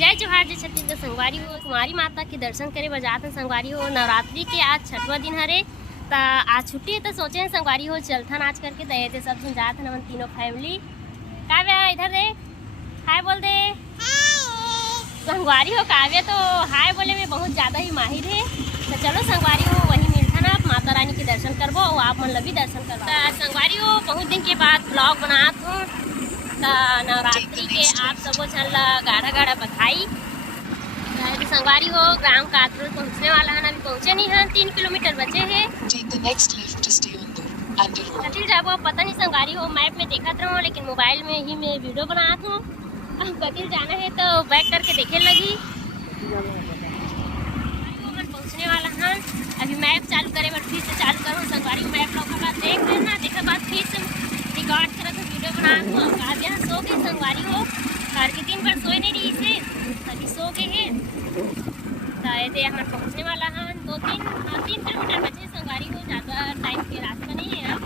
जय जोहार जय छत्तीसगढ़ संगवारी हो। कुमारी माता के दर्शन करे बजात हैं संगवारी हो। नवरात्रि के आज 6वां दिन हरे ता आज छुट्टी है तो सोचे हैं संगवारी हो चलथन आज करके दे थे सब जन जात हैं तीनों फैमिली काव्या इधर दे हाय बोल दे संगवारी हो। काव्या तो हाय बोले में बहुत ज़्यादा ही माहिर है तो चलो संगवारी हो वहीं मिलता ना आप माता रानी के दर्शन करबो और आप मन भी दर्शन करबो। संगवारी हो बहुत दिन के बाद ब्लॉग बनात हूँ नवरात्रि के आप सबो झन ला गाढ़ा गाढ़ा बधाई। तो संगवारी हो ग्राम कातरोल पहुँचने वाला है, अभी पहुँचे नहीं हैं, 3 किलोमीटर बचे हैं। कभी जाबो पता नहीं संगवारी हो, मैप में देखत रहूँ लेकिन मोबाइल में ही मैं वीडियो बनात हूँ। कभी जाना है तो बैक करके देखे लगी पहुँचने वाला है। अभी मैप चालू करे बार फिर से चालू करूँ संगवारी मैप लौका बाद देख लेना देखा बाद फिर से रिकॉर्ड करत हूँ वीडियो बना हूँ। काव्या सो गई संगवारी हो, घर के दिन भर सोए नहीं रही से अभी सो गए हैं। तो हमारे पहुँचने वाला है 2-3 किलोमीटर बचे संगवारी हो, ज़्यादा टाइम के रास्ता नहीं है। अब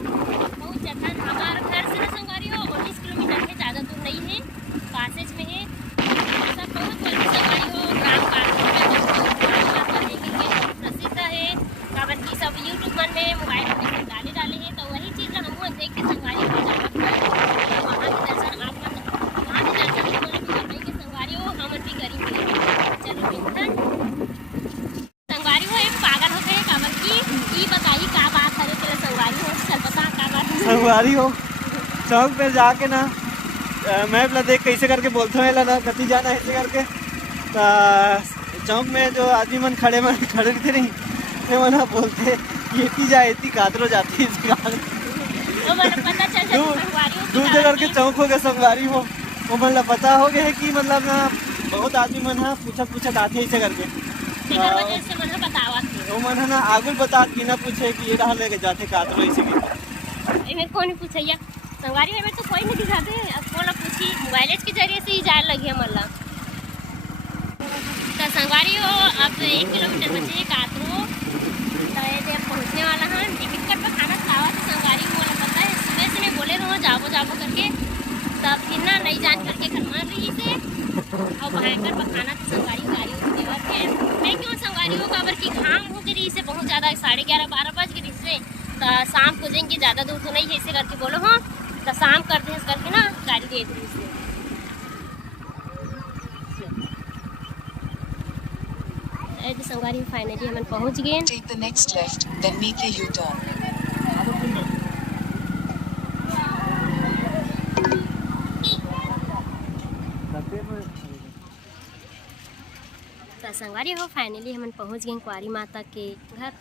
बहुत ज़्यादा हमारे घर से संगवारी हो 19 किलोमीटर है, ज़्यादा दूर नहीं है, पासेज में है। सब बहुत संगवारी हो ग्राम कातरोल प्रसिद्ध है काबर की सब यूट्यूब मन में मोबाइल में डाले हैं तो वही चीज़ हम देख के संगवारी हो वहाँ के दर्शन आप वहाँ के दर्शन के संगवारी हो हम भी करेंगे। चलो संगवारी हो एक पागल होते हैं काबर की बताइए क्या बात है तेरे संगवारी हो चल बता क्या बात है। संगवारी हो चौक पे जाके ना मैप ला देख कैसे करके बोलते हैं ना कति जाना ऐसे करके चौक में जो आदमी मन खड़े थे नहीं ये मना बोलते ये जाए इतनी कातरो जाती है दूर जगह के चौक हो गए संगवारी हो वो मतलब पता हो गया है कि मतलब ना बहुत आदमी मन है पूछत आते ऐसे करके वो मन है ना आगुल बता कि ना पूछे कि ये डाल लेके जाते कातरो ऐसे करके कौन पूछैया संगवारी में तो कोई नहीं दिखाते अब कौन पूछी मोबाइल के जरिए से ही जाए लगी है मतलब तो संगवारी हो अब 1 किलोमीटर बचे कातरो तो पहुँचने वाला है। टिकट पर खाना खावा तो संगवारी को पता है सुबह से मैं बोले रहो जाबो करके तब फिर ना नहीं जान करके घर मार रही से और भयंकर पखाना तो संगवारी गाड़ी देवा थे मैं क्यों संगवारी हो काबर की घाम हो गई से बहुत ज़्यादा 11:30-12 बज गई से तो शाम को जाएंगे ज़्यादा दूर तो नहीं है ऐसे करके बोलो हाँ तो शाम कर दे करके ना गाड़ी दे दी से। संगवारी में फाइनली हम पहुंच गए। Take the next left, then make a U-turn. तो संगवारी हो फाइनली हम पहुंच गए कुंवारी माता के घर।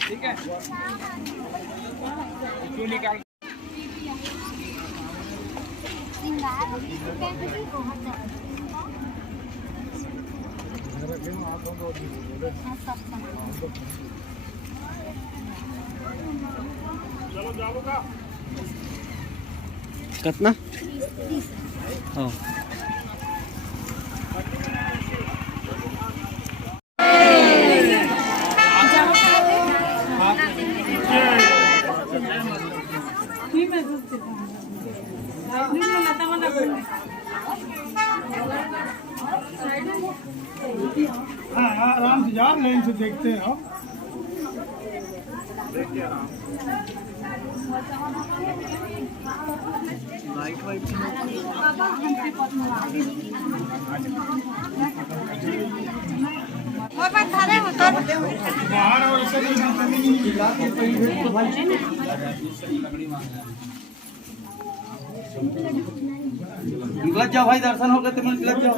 ठीक है क्यों निकाल कितना हाँ आराम से जा लाइन से देखते हो लाइट वाइट बाहर और ऐसे निकल जाओ भाई दर्शन हो गए तुम निकल जाओ।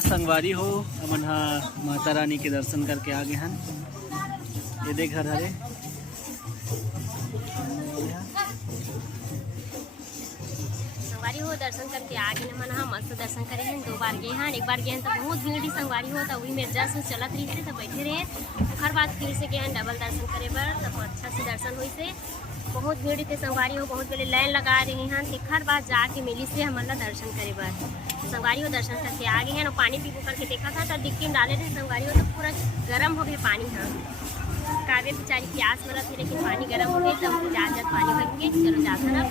संगवारी हो अमन हा माता रानी के दर्शन करके आ गए हैं। ये देख घर हरे संगवारी हो दर्शन करके आ गए मन हाँ मस्त दर्शन करे हैं। 2 बार गए हैं, 1 बार गए हैं तो बहुत भीड़ ही संगवारी हो तो वही मेरे दर्शन चलत रही थे तो बैठे रहे। हर बात फिर से गए हैं डबल दर्शन करे बर तब अच्छा से दर्शन हुई से बहुत भीड़ थे संगवारी हो बहुत पहले लाइन लगा रही हैं। हर बार जाके मिली से हमन दर्शन करे बर संगवारी हो दर्शन करके आ गए हैं। और पानी पी करके देखा था तो डिक्की में डाले थे संगवारी हो तो पूरा गर्म हो गया पानी। हाँ कावे बेचारी प्यास वाला थे लेकिन पानी गर्म हो गई तो जा पानी भर के चलो जाता ना